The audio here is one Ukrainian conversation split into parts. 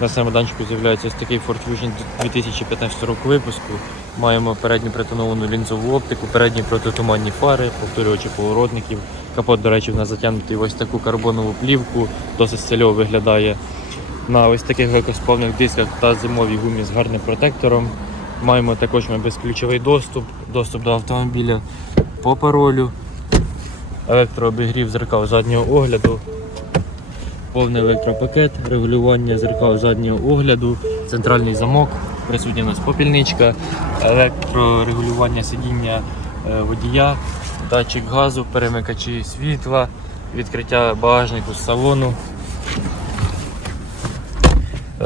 На цьому майданчику з'являється ось такий Ford Fusion 2015 року випуску. Маємо передню притоновану лінзову оптику, передні протитуманні фари, повторювачі поворотників. Капот, до речі, в нас затягнутий ось таку карбонову плівку, досить стильово виглядає. На ось таких легкосплавних дисках та зимовій гумі з гарним протектором. Маємо також безключовий доступ, доступ до автомобіля по паролю, електрообігрів зеркал заднього огляду, повний електропакет, регулювання зеркал заднього огляду, центральний замок, присутня у нас попільничка, електрорегулювання сидіння е, водія, датчик газу, перемикачі світла, відкриття багажнику з салону,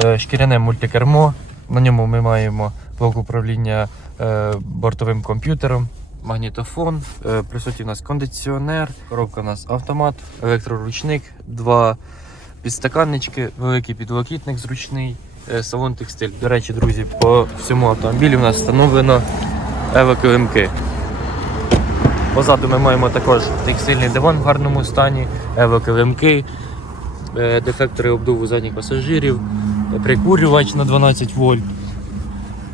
Е, шкіряне мультикермо. На ньому ми маємо блок управління е, бортовим комп'ютером, магнітофон, присутній у нас кондиціонер, коробка у нас автомат, електроручник, два підстаканнички, великий підлокітник зручний, е, салон текстиль. До речі, друзі, по всьому автомобілю у нас встановлено евакуемки. Позаду ми маємо також текстильний диван в гарному стані, евакуемки, е, дефектори обдуву задніх пасажирів, прикурювач на 12 вольт,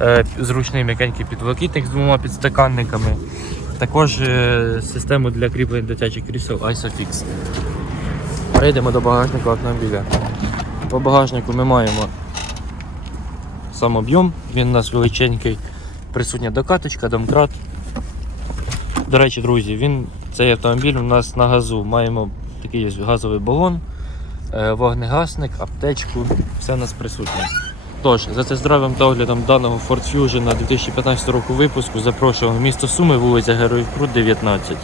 е, зручний м'якенький підлокітник з двома підстаканниками, також систему для кріплення дитячих крісел ISOFIX. Перейдемо до багажника автомобіля. По багажнику ми маємо сам об'єм, він у нас величенький, присутня докаточка, домкрат. До речі, друзі, він, цей автомобіль у нас на газу. Маємо такий газовий балон, е, вогнегасник, аптечку, все у нас присутнє. Тож, за тест-драйвом та оглядом даного Ford Fusion 2015 року випуску запрошуємо в місто Суми, вулиця Героїв Крут, 19.